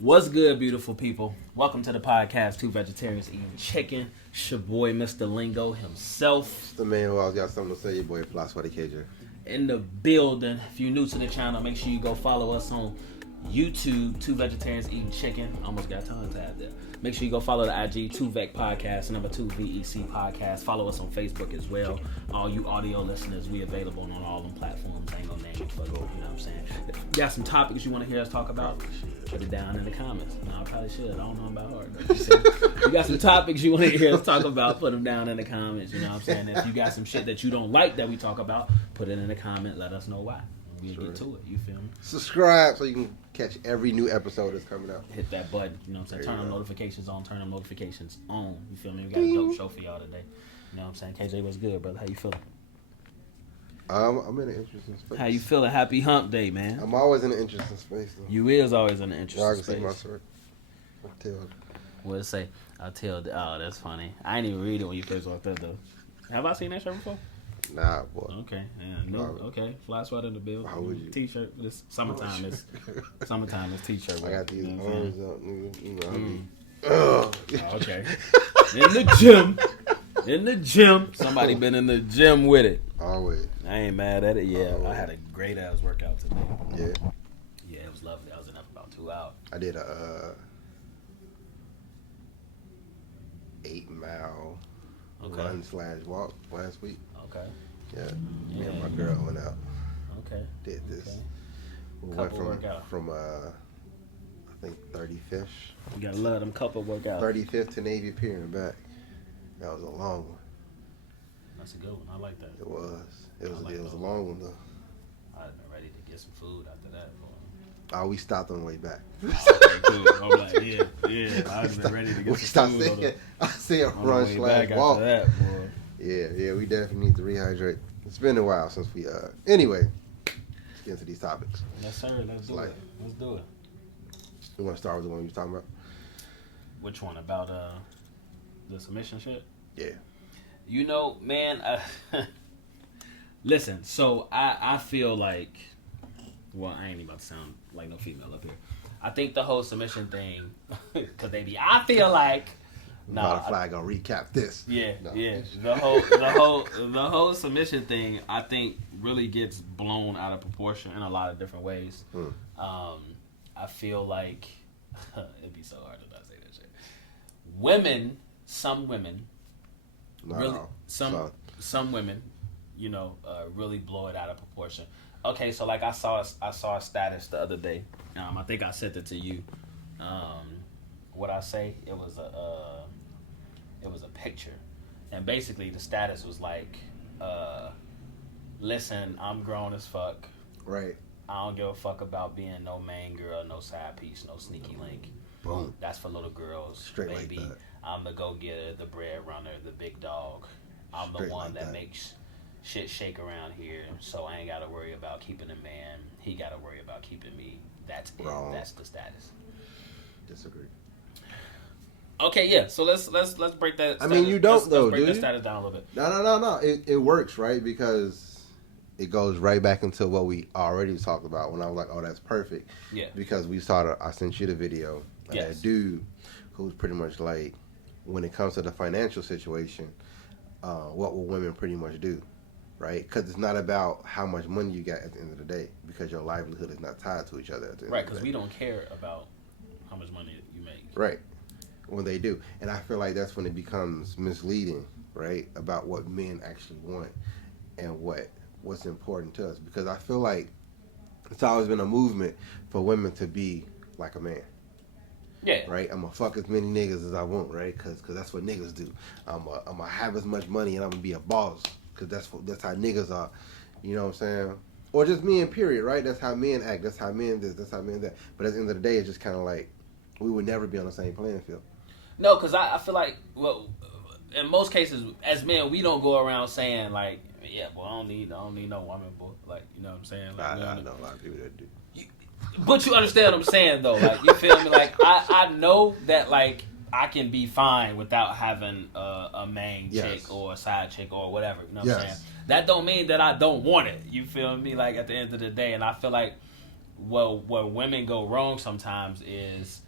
What's good, beautiful people? Welcome to the podcast, Two Vegetarians Eating Chicken. It's your boy, Mr. Lingo himself. It's the man who always got something to say, your boy Fly Sweaty KJ. In the building. If you're new to the channel, make sure you go follow us on YouTube, Two Vegetarians Eating Chicken. Almost got tongue tied there. Make sure you go follow the IG, 2VEC Podcast, number 2 VEC Podcast. Follow us on Facebook as well. All you audio listeners, we available on all them platforms. I ain't gonna name it for you, know what I'm saying? If you got some topics you want to hear us talk about, put it down in the comments. No, I probably should. I don't know about hard. If you got some topics you want to hear us talk about, put them down in the comments. You know what I'm saying? If you got some shit that you don't like that we talk about, put it in the comment. Let us know why. We'll get to it. You feel me? Subscribe so you can catch every new episode that's coming out. Hit that button. You know what I'm saying? Turn them notifications on. Turn them notifications on. You feel me? We got a dope show for y'all today. You know what I'm saying? KJ, what's good, brother? How you feeling? I'm in an interesting space. How you feeling? Happy hump day, man. I'm always in an interesting space, though. You is always in an interesting Y'all can space. see my shirt. I'll tell. What'd it say? Oh, that's funny. I didn't even read it when you first walked up, though. Have I seen that shirt before? Nah, boy. Okay, yeah, no, okay. Fly sweater in the build. Why would you? T-shirt. It's summertime. It's summertime. It's t-shirt. I got these you know what I'm arms saying? up, nigga. You know, I mean, Oh, okay. In the gym. In the gym. Somebody been in the gym with it. always. I ain't mad at it. Yeah, Always. I had a great ass workout today. Yeah. Yeah, it was lovely. I was in there for about 2 hours. I did a 8-mile Okay. run/walk last week. Okay. Yeah. Yeah. Me and my girl went out. Okay. Did this. Okay. We Couple went workout. from I think 35th. You gotta love them couple workouts. 35th to Navy Pier and back. That was a long one. That's a good one. I like that. It was. It was. I like It was a those. long one though. I'd been ready to get some food after that. Oh, we stopped on the way back. Okay, cool. I'm like, yeah. I'd been ready to We get some stopped food saying, I said on the run way slash back walk. after that, boy. Yeah, we definitely need to rehydrate. It's been a while since we anyway, let's get into these topics. Yes, sir. Let's do it. Let's do it. We want to start with the one you were talking about? Which one? About the submission shit? Yeah. You know, man, listen, so I feel like, well, I ain't even about to sound like no female up here. I think the whole submission thing, because I feel like, Butterfly gonna recap this. Yeah, No. yeah. The whole submission thing, I think, really gets blown out of proportion in a lot of different ways. I feel like it'd be so hard to not say that shit. Some women, Not really, all. some women, really blow it out of proportion. Okay, so like I saw a status the other day. I think I sent it to you. What I say? It was a picture, and basically the status was like, "Listen, I'm grown as fuck. Right. I don't give a fuck about being no main girl, no side piece, no sneaky link. Boom. That's for little girls, Straight like baby. that. I'm the go-getter, the bread runner, the big dog. I'm Straight the one like that that. makes shit shake around here, so I ain't got to worry about keeping a man. He got to worry about keeping me. That's it. Wrong. That's the status." Disagree. Okay, yeah. So let's break that. I mean, you don't, let's though, break do that you? status down a little bit. No. It works, right? Because it goes right back into what we already talked about when I was like, oh, that's perfect. Yeah. Because I sent you the video of Yes. that dude who's pretty much like, when it comes to the financial situation, what will women pretty much do, right? Because it's not about how much money you got at the end of the day, because your livelihood is not tied to each other at the end Right, of the because day. we don't care about how much money you make. Right. When they do. And I feel like that's when it becomes misleading, right? About what men actually want and what's important to us. Because I feel like it's always been a movement for women to be like a man. Yeah. Right? I'm going to fuck as many niggas as I want, right? Because that's what niggas do. I'm going to have as much money and I'm going to be a boss. Because that's how niggas are. You know what I'm saying? Or just men, period, right? That's how men act. That's how men this. That's how men that. But at the end of the day, it's just kind of like we would never be on the same playing field. No, because I feel like, well, in most cases, as men, we don't go around saying, like, yeah, well, I don't need no woman, boy. Like, you know what I'm saying? Like, I know a lot of people that do. But you understand what I'm saying, though. Like, you feel me? Like, I know that, like, I can be fine without having a main chick or a side chick or whatever. You know what I'm saying? That don't mean that I don't want it. You feel me? Like, at the end of the day. And I feel like where women go wrong sometimes is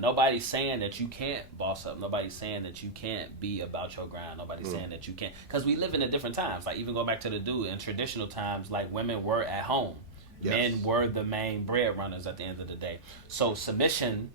nobody's saying that you can't boss up. Nobody's saying that you can't be about your grind. Nobody's saying that you can't, because we live in a different times. Like even go back to the dude in traditional times, like women were at home. Yes. Men were the main bread runners at the end of the day. So submission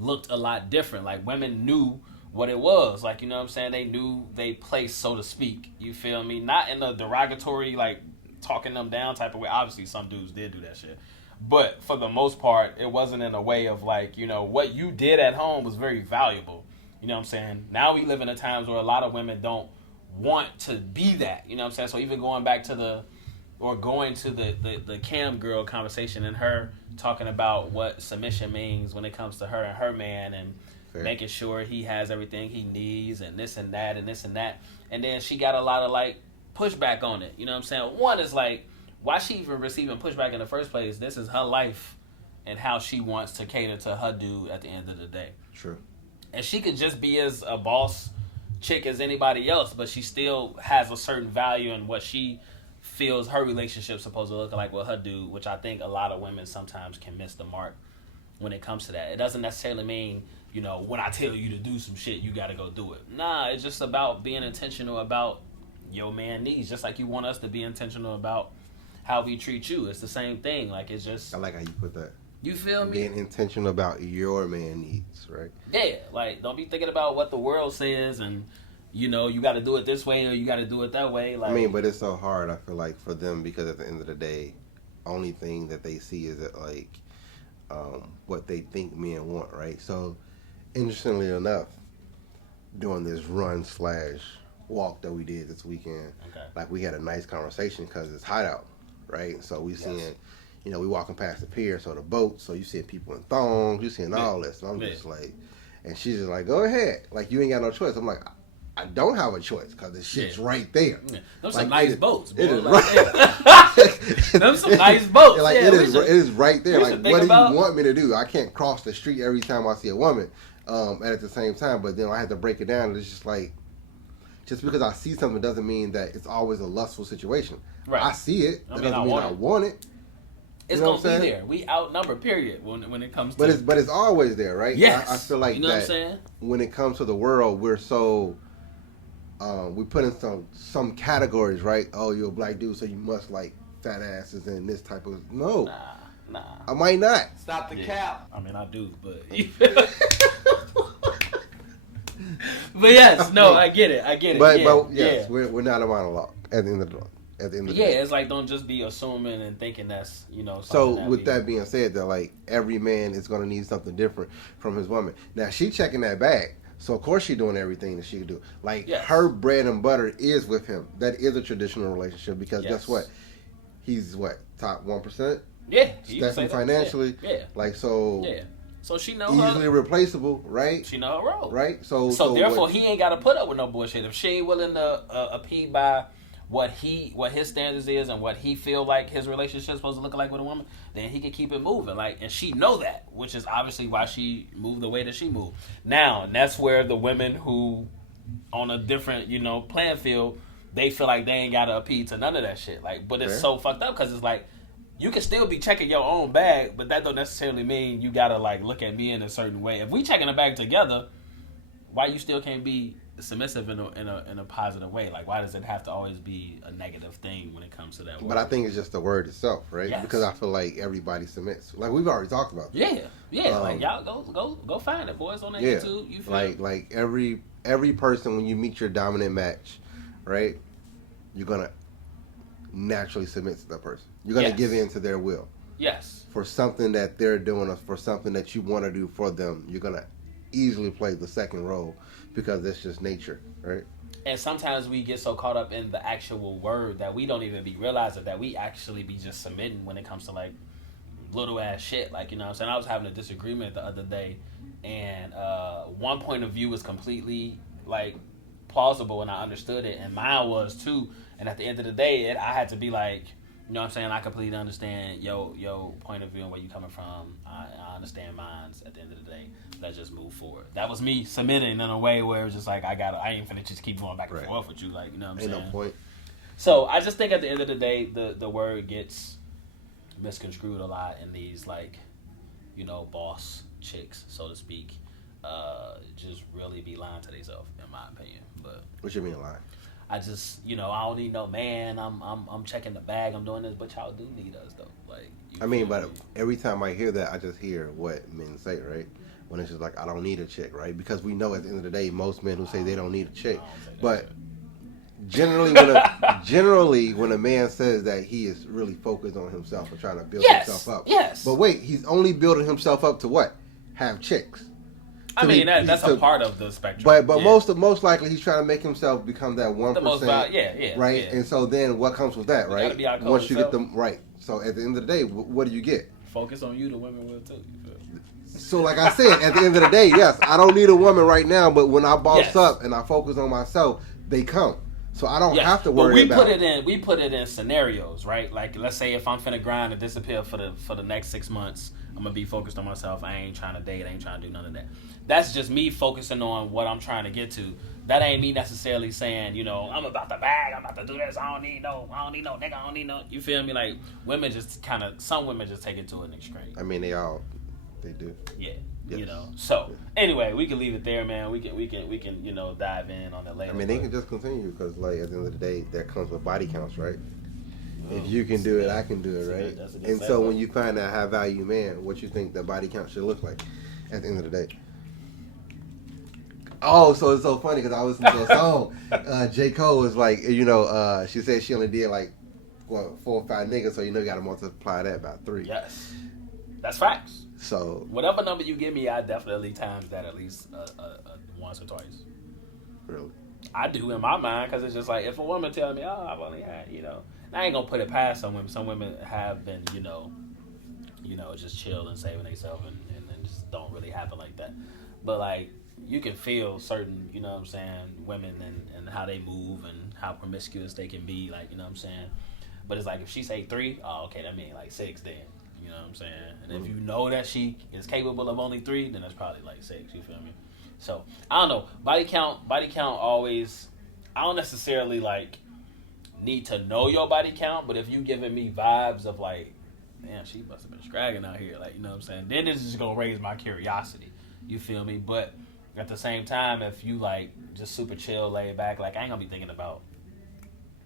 looked a lot different. Like women knew what it was. Like, you know what I'm saying? They knew they place, so to speak. You feel me? Not in a derogatory, like talking them down type of way. Obviously some dudes did do that shit. But for the most part, it wasn't in a way of like, you know, what you did at home was very valuable. You know what I'm saying? Now we live in a times where a lot of women don't want to be that. You know what I'm saying? So even going back to the cam girl conversation and her talking about what submission means when it comes to her and her man and making sure he has everything he needs and this and that and this and that. And then she got a lot of like pushback on it. You know what I'm saying? One is like, why she even receiving pushback in the first place? This is her life and how she wants to cater to her dude at the end of the day. True. And she could just be as a boss chick as anybody else, but she still has a certain value in what she feels her relationship's supposed to look like with her dude, which I think a lot of women sometimes can miss the mark when it comes to that. It doesn't necessarily mean, you know, when I tell you to do some shit, you got to go do it. Nah, it's just about being intentional about your man needs, just like you want us to be intentional about how we treat you. It's the same thing. Like, it's just... I like how you put that. You feel me? Being intentional about your man needs, right? Yeah, like, don't be thinking about what the world says and, you know, you got to do it this way or you got to do it that way. Like, I mean, but it's so hard, I feel like, for them, because at the end of the day, only thing that they see is that, like, what they think men want, right? So, interestingly enough, doing this run/walk that we did this weekend, like, we had a nice conversation because it's hot out, right? So we seeing, you know, we walking past the pier, so the boat, so you seeing people in thongs, you seeing all this, and I'm just like, and she's just like, go ahead, like, you ain't got no choice. I'm like, I don't have a choice because the shit's right there. Yeah. Those like, some nice boats, bro. It is like, right. Those some nice boats. Like, yeah, it is right there. Like, what do about... you want me to do? I can't cross the street every time I see a woman at the same time, but then I have to break it down. And it's just like, just because I see something doesn't mean that it's always a lustful situation. Right. I see it. That doesn't mean I want it. It's gonna be there. We outnumber, period, when it comes to... But it's always there, right? Yes. I feel like you know that what I'm saying? When it comes to the world, we're so... we put in some categories, right? Oh, you're a black dude, so you must like fat asses and this type of... No. Nah. I might not. Stop the cap. I mean, I do, but... But yes, no, I get it. But yes, we're not a monologue at the end of the day. Yeah, it's like, don't just be assuming and thinking that's, you know... So, with that being said, that like, every man is going to need something different from his woman. Now, she checking that bag. So, of course, she's doing everything that she can do. Like, her bread and butter is with him. That is a traditional relationship because guess what? He's what? Top 1%? Yeah. Stepping financially. Yeah. Like, so... Yeah. So she know easily replaceable, right? She know her role. Right? So therefore, he ain't got to put up with no bullshit. If she ain't willing to impede by what his standards is and what he feel like his relationship's supposed to look like with a woman, then he can keep it moving. Like, and she know that, which is obviously why she moved the way that she moved. Now, and that's where the women who on a different, you know, playing field, they feel like they ain't got to appeal to none of that shit. Like, but it's so fucked up because it's like, you can still be checking your own bag, but that don't necessarily mean you gotta like look at me in a certain way. If we checking a bag together, why you still can't be submissive in a positive way? Like, why does it have to always be a negative thing when it comes to that word? But I think it's just the word itself, right? Yes. Because I feel like everybody submits. Like, we've already talked about that. Yeah. Like, y'all go find it, boys, on that YouTube. You feel like every person, when you meet your dominant match, right? You're gonna naturally submit to that person. You're going to give in to their will. Yes. For something that they're doing or for something that you want to do for them, you're going to easily play the second role because that's just nature, right? And sometimes we get so caught up in the actual word that we don't even be realizing that we actually be just submitting when it comes to like little ass shit. Like, you know what I'm saying? I was having a disagreement the other day and one point of view was completely like plausible and I understood it and mine was too. And at the end of the day, I had to be like, you know what I'm saying? I completely understand your point of view and where you're coming from. I understand mine's at the end of the day. Let's just move forward. That was me submitting in a way where it was just like, I ain't finna just keep going back and forth with you. Like, you know what I'm saying? Ain't no point. So I just think at the end of the day, the word gets misconstrued a lot in these like, boss chicks, so to speak. Just really be lying to themselves, in my opinion. But What you mean lying? I just, I don't need no man. I'm checking the bag. I'm doing this, but y'all do need us though. Like, I mean, but every time I hear that, I just hear what men say, right? When it's just like, I don't need a chick, right? Because we know at the end of the day, most men who say they don't need a chick, but generally when a man says that, he is really focused on himself and trying to build himself up. Yes. But wait, he's only building himself up to what? Have chicks. I mean, that's a part of the spectrum. But most likely he's trying to make himself become that 1%. Right? Yeah. And so then what comes with that, right? Once you get them right. So at the end of the day, what do you get? Focus on you, the women will too. So like I said, at the end of the day, yes, I don't need a woman right now, but when I boss up and I focus on myself, they come. So I don't have to worry about it. We put it in scenarios, right? Like, let's say if I'm finna grind and disappear for the next 6 months, I'm gonna be focused on myself. I ain't trying to date. I ain't trying to do none of that. That's just me focusing on what I'm trying to get to. That ain't me necessarily saying, I'm about to bag. I'm about to do this. I don't need no nigga. I don't need no. You feel me? Like, some women just take it to an extreme. I mean, they do. Yeah. Yes. So anyway, we can leave it there, man. We can dive in on it later. I mean, they can just continue because, like, at the end of the day, that comes with body counts, right? If you can do it, I can do it, right? And so when you find that high value man, what you think the body count should look like at the end of the day? Oh, so it's so funny because I was listening to a song. J. Cole was like, she said she only did like 4 or 5 niggas, so you got to multiply that by 3. Yes, that's facts. So whatever number you give me, I definitely times that at least once or twice. Really? I do in my mind because it's just like if a woman tell me, "Oh, I've only had," I ain't gonna put it past some women. Some women have been, just chill and saving themselves and just don't really happen like that. But like you can feel certain, women and how they move and how promiscuous they can be, like, But it's like if she say 3, oh, okay, that means like 6 then. You know what I'm saying? And if you know that she is capable of only 3, then that's probably like 6. You feel me? So I don't know. Body count always. I don't necessarily like need to know your body count, but if you giving me vibes of like, damn, she must have been scragging out here, like, you know what I'm saying? Then it's just gonna raise my curiosity. You feel me? But at the same time, if you like just super chill, laid back, like I ain't gonna be thinking about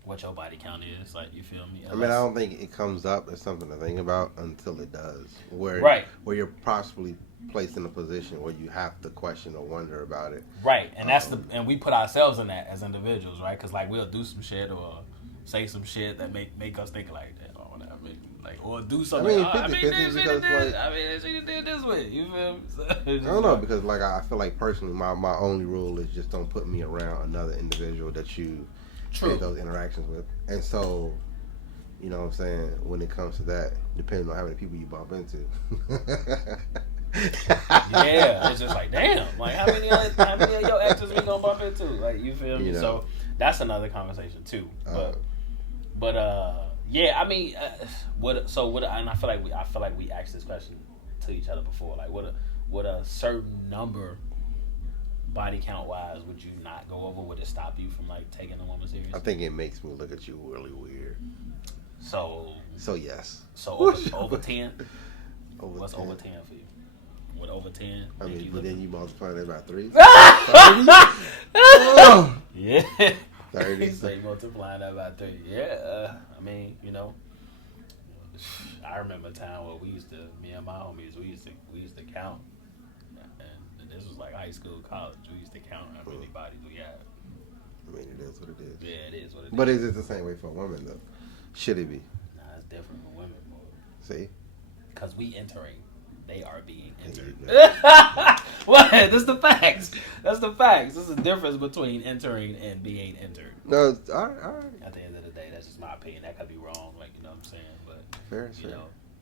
what your body count is, like, you feel me? I mean, I don't think it comes up as something to think about until it does. Where you're possibly placed in a position where you have to question or wonder about it. Right, and and we put ourselves in that as individuals, right? Because like we'll do some shit or say some shit that make us think like that or whatever, like, or do something. I mean, 50-50 because like, she did this way. You feel me? So, I don't know, because like I feel like personally, my only rule is just don't put me around another individual that you get those interactions with. And so, you know what I'm saying, when it comes to that, depending on how many people you bump into. Yeah, it's just like, damn, like how many of your exes we gonna bump into? Like, you feel me? So that's another conversation too. But yeah, I mean, and I feel like we asked this question to each other before. Like, what a certain number, body count wise, would you not go over? Would it stop you from like taking a woman serious? I think it makes me look at you really weird. So yes. So over 10. What's 10? Over 10 for you? What over 10? I mean, but then you multiply that by 3. 30? Yeah. 30. So you multiply that by 3. Yeah. I mean, I remember a time where me and my homies, we used to count. And this was like high school, college. We used to count how many bodies we had. I mean, it is what it is. Yeah, it is what it is. But is it the same way for a woman, though? Should it be? Nah, it's different for women, boy. See? Because we entering. They are being entered. What? That's the facts. That's the facts. There's a difference between entering and being entered. No, all right. At the end of the day, that's just my opinion. That could be wrong, like, you know what I'm saying? But fair.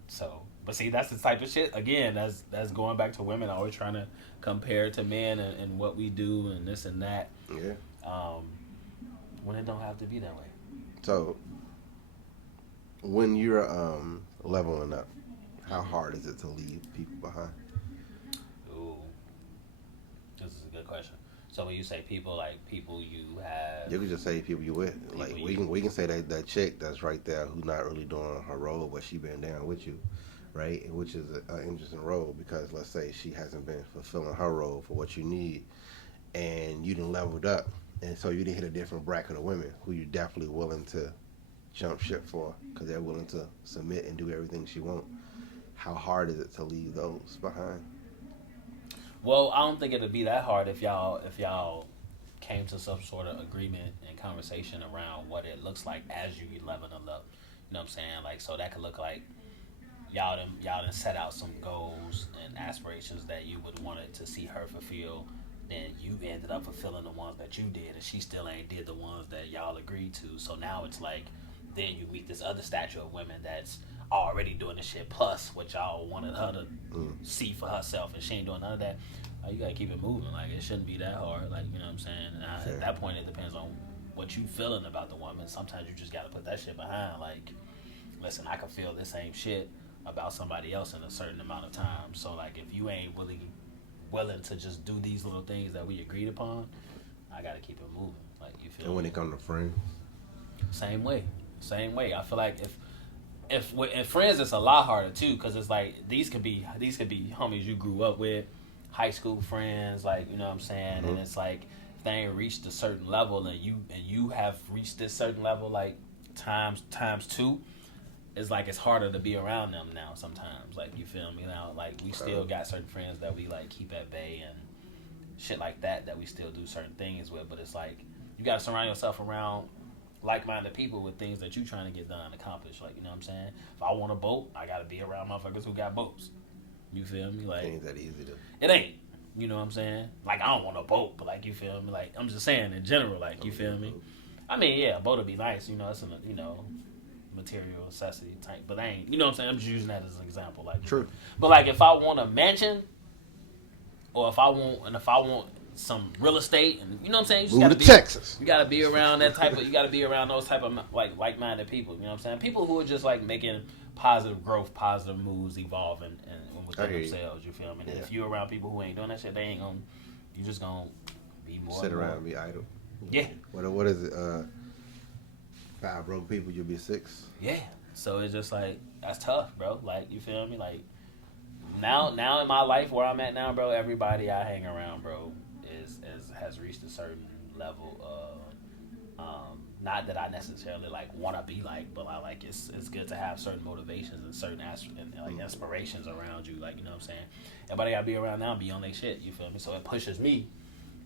So, but see, that's the type of shit. Again, that's going back to women always trying to compare to men and what we do and this and that. Yeah. When it don't have to be that way. So, when you're leveling up, how hard is it to leave people behind? Ooh, this is a good question. So when you say people, like people you have, You can just say people you with. people Like you, we can say that chick that's right there who's not really doing her role, but she been down with you, right? Which is an interesting role because let's say she hasn't been fulfilling her role for what you need, and you done leveled up, and so you didn't hit a different bracket of women who you definitely willing to jump ship for because they're willing to submit and do everything she wants. How hard is it to leave those behind? well, I don't think it'd be that hard if y'all came to some sort of agreement and conversation around what it looks like as you leveling up. You know what I'm saying? Like, so that could look like y'all done set out some goals and aspirations that you would want it to see her fulfill. Then you ended up fulfilling the ones that you did, and she still ain't did the ones that y'all agreed to. So now it's like, then you meet this other statue of women that's already doing the shit plus what y'all wanted her to see for herself, and she ain't doing none of that. You gotta keep it moving. Like, it shouldn't be that hard. Like, you know what I'm saying? And at that point, it depends on what you feeling about the woman. Sometimes you just gotta put that shit behind. Like, listen, I can feel the same shit about somebody else in a certain amount of time. So like, if you ain't willing to just do these little things that we agreed upon, I gotta keep it moving. Like, you feel? And when me? it comes to friends, Same way. I feel like if friends, it's a lot harder too, because it's like these could be homies you grew up with, high school friends, like, you know what I'm saying, and it's like if they ain't reached a certain level and you have reached this certain level, like times two, it's like it's harder to be around them now sometimes. Like, you feel me? Now, like, we still got certain friends that we like keep at bay and shit like that we still do certain things with, but it's like you gotta surround yourself around like-minded people with things that you trying to get done, accomplish. Like, you know what I'm saying? If I want a boat, I gotta be around motherfuckers who got boats. You feel me? Like, ain't that easy to. it ain't. You know what I'm saying? Like, I don't want a boat, but like, you feel me? Like, I'm just saying in general. Like, you feel me? I mean, yeah, a boat would be nice. You know, it's a material necessity type, but I ain't. You know what I'm saying? I'm just using that as an example. Like, True. But like, if I want a mansion, or if I want some real estate, and you know what I'm saying, you just Move gotta to be, Texas. You gotta be around that type of. You gotta be around those type of like-minded people. You know what I'm saying? People who are just like making positive growth, positive moves, evolving and within themselves. You feel me? And if you're around people who ain't doing that shit, they ain't gonna. You just gonna be more. Sit around and be idle. Yeah. What is it? 5 broke people, you'll be 6. Yeah. So it's just like, that's tough, bro. Like, you feel me? Like, now in my life where I'm at now, bro, everybody I hang around, bro, has reached a certain level of not that I necessarily like want to be like, but I like it's good to have certain motivations and certain inspirations around you. Like, you know what I'm saying? Everybody gotta be around now and be on their shit. You feel me? So it pushes me,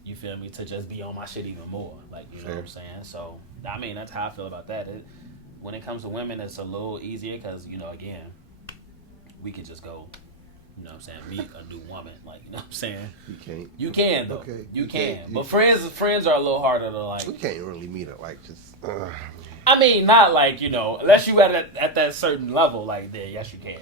you feel me, to just be on my shit even more. Like, you know what I'm saying? So I mean, that's how I feel about that. When it comes to women, it's a little easier because, you know, again, we could just go, you know what I'm saying, meet a new woman. Like, you know what I'm saying? You can't. You can, though. Okay. You can. But friends are a little harder to, like. We can't really meet her, like, just. I mean, not like, you know, unless you at that certain level, like, there, yes, you can.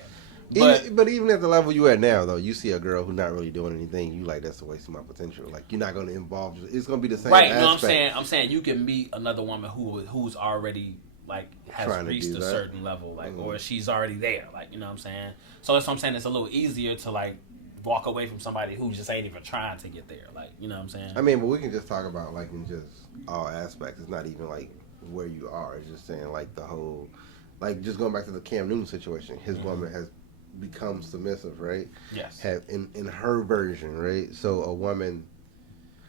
But even at the level you at now, though, you see a girl who's not really doing anything, you like, that's a waste of my potential. Like, you're not going to involve. It's going to be the same. Right. You know aspect. what I'm saying? You can meet another woman who's already, like, has reached a certain level, like, or she's already there. Like, you know what I'm saying? So that's what I'm saying. It's a little easier to, like, walk away from somebody who just ain't even trying to get there. Like, you know what I'm saying? I mean, but we can just talk about, like, in just all aspects. It's not even, like, where you are. It's just saying, like, the whole, like, just going back to the Cam Newton situation. His woman has become submissive, right? Yes. In her version, right? So a woman,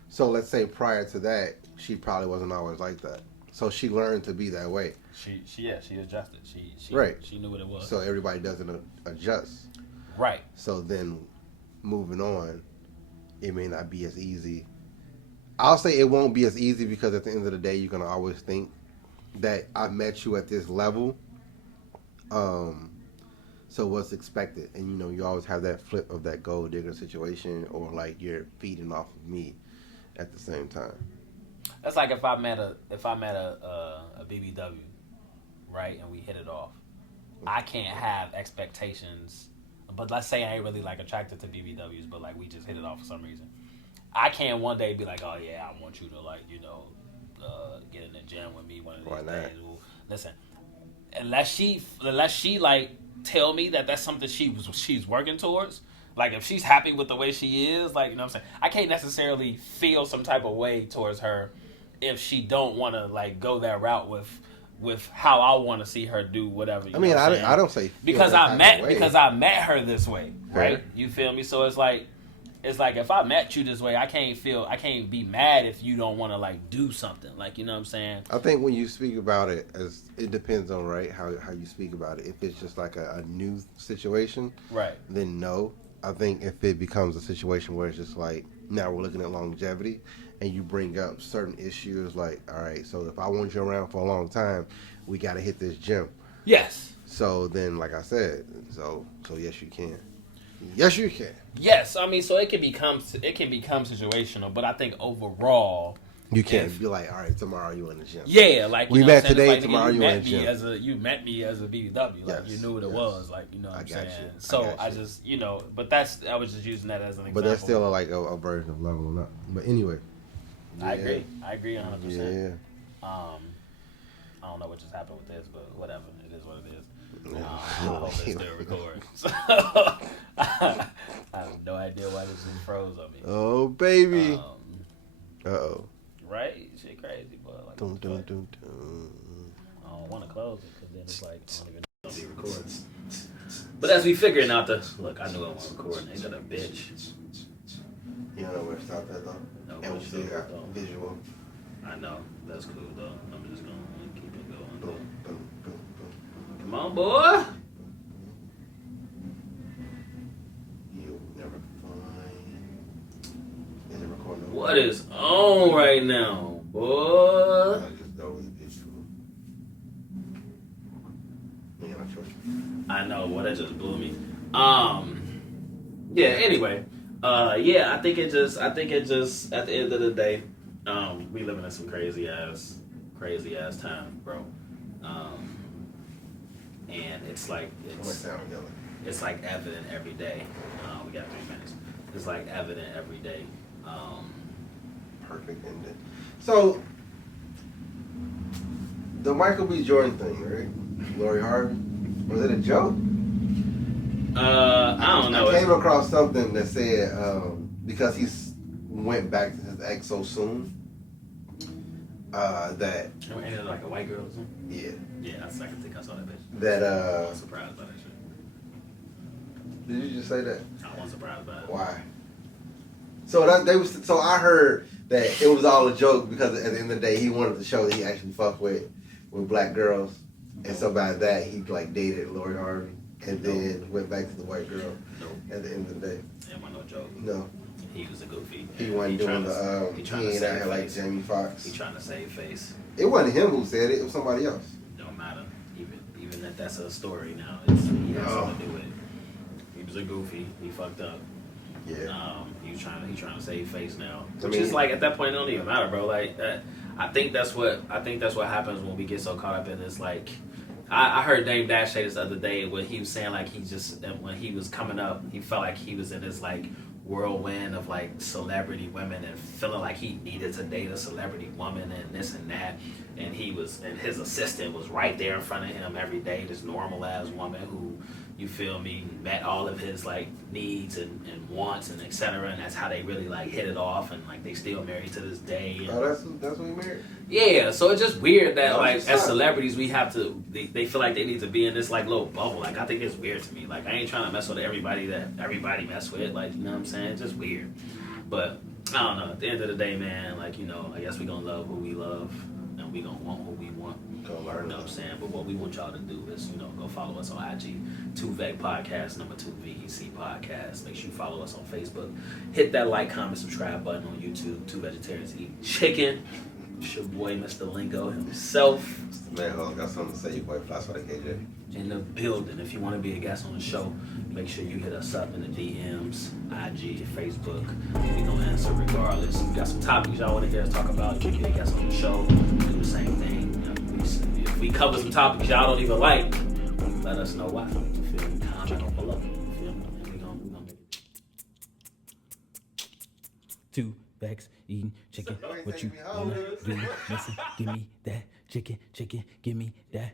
so let's say prior to that, she probably wasn't always like that. So she learned to be that way. She adjusted. She right. She knew what it was. So everybody doesn't adjust. Right. So then moving on, it may not be as easy. I'll say it won't be as easy because at the end of the day, you're going to always think that I've met you at this level. So what's expected? And, you know, you always have that flip of that gold digger situation or like you're feeding off of me at the same time. That's like if I met a BBW, right, and we hit it off. I can't have expectations, but let's say I ain't really like attracted to BBWs, but like we just hit it off for some reason. I can't one day be like, oh yeah, I want you to like, you know, get in the gym with me one of these days. Well, listen, unless she like tell me that that's something she's working towards, Like, if she's happy with the way she is, like, you know what I'm saying? I can't necessarily feel some type of way towards her if she don't want to, like, go that route with how I want to see her do whatever. I mean, I don't say because I met her this way, right? You feel me? So it's like if I met you this way, I can't be mad if you don't want to like do something, like, you know what I'm saying? I think when you speak about it, it depends on how you speak about it. If it's just like a new situation, right? Then no. I think if it becomes a situation where it's just like now we're looking at longevity, and you bring up certain issues like, all right, so if I want you around for a long time, we got to hit this gym. Yes. So then, like I said, so yes, you can. Yes, you can. Yes, I mean, so it can become situational, but I think overall, you can't be like, all right, tomorrow you in the gym. Yeah, like we met today, like, tomorrow you in the gym. You met me as a BBW, like, yes, you knew what it was, like, you know what I'm saying. You. So I just, you know, but I was just using that as an example. But that's still like a version of leveling up. But anyway, yeah. I agree 100%. Yeah. I don't know what just happened with this, but whatever, it is what it is. I hope it still records. So, I have no idea why this thing froze on me. Oh, baby. Uh-oh. Right? Shit crazy, boy. Like, dun. I don't want to close it because then it's like, I don't even know if it records. But as we figuring out look, I knew I wasn't recording. Ain't that a bitch? You don't know where to stop that, though? No, and we still got visual. I know. That's cool, though. I'm just going to keep it going. Boom. Come on, boy. You'll never find. Is it recording? What is on right now, boy? I know, boy, that just blew me. Yeah, anyway. I think it just at the end of the day, we living in some crazy ass time, bro. And it's like it's like evident every day. We got 3 minutes. It's like evident every day. Perfect ending. So the Michael B. Jordan thing, right? Lori Harvey, was it a joke? I don't know. I came across something that said because he went back to his ex so soon. That ain't it like a white girl or something? Yeah, I think I saw that bitch. That I was surprised by that shit. Did you just say that? I wasn't surprised by it. Why? So I heard that it was all a joke because at the end of the day he wanted to show that he actually fucked with black girls, and so by that he like dated Lori Harvey and then went back to the white girl. At the end of the day. It wasn't no joke. No. He was a goofy. He wasn't doing the he ain't out here like Jamie Foxx. He trying to save face. It wasn't him who said it. It was somebody else. Don't matter. Even if that's a story now, he has something to do with it. He was a goofy. He fucked up. Yeah. He's trying to save face now. Which is like at that point it don't even matter, bro. Like I think that's what happens when we get so caught up in this. Like I heard Dame Dash say this the other day when he was saying like when he was coming up, he felt like he was in this like whirlwind of like celebrity women and feeling like he needed to date a celebrity woman and this and that, and his assistant was right there in front of him every day, this normal ass woman who, you feel me, met all of his like needs and wants and etc. And that's how they really like hit it off, and like they still married to this day. And, that's when you married? Yeah, so it's just weird that like as celebrities we have to they feel like they need to be in this like little bubble. Like I think it's weird to me. Like I ain't trying to mess with everybody that everybody mess with. Like, you know what I'm saying? It's just weird. But I don't know. At the end of the day, man, like, you know, I guess we gonna love who we love and we gonna want who we want. Go learn. You know what I'm saying? But what we want y'all to do is, you know, go follow us on IG, 2VEC Podcast, #2 VEC Podcast. Make sure you follow us on Facebook. Hit that like, comment, subscribe button on YouTube. 2 Vegetarians Eat Chicken. It's your boy, Mr. Lingo himself. Man, I got something to say, your boy Flash for the KJ. In the building. If you want to be a guest on the show, make sure you hit us up in the DMs, IG, Facebook. We gonna answer regardless. If you got some topics y'all want to hear us talk about, you can be a guest on the show. Do the same thing. You know, if we cover some topics y'all don't even like, let us know why. You feel me? Comment below. You feel me? And we gonna make it. 2 Vex eating chicken. What you wanna do? Listen, give me that chicken, give me that.